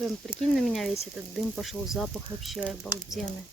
Прям прикинь, на меня весь этот дым пошел, запах вообще обалденный.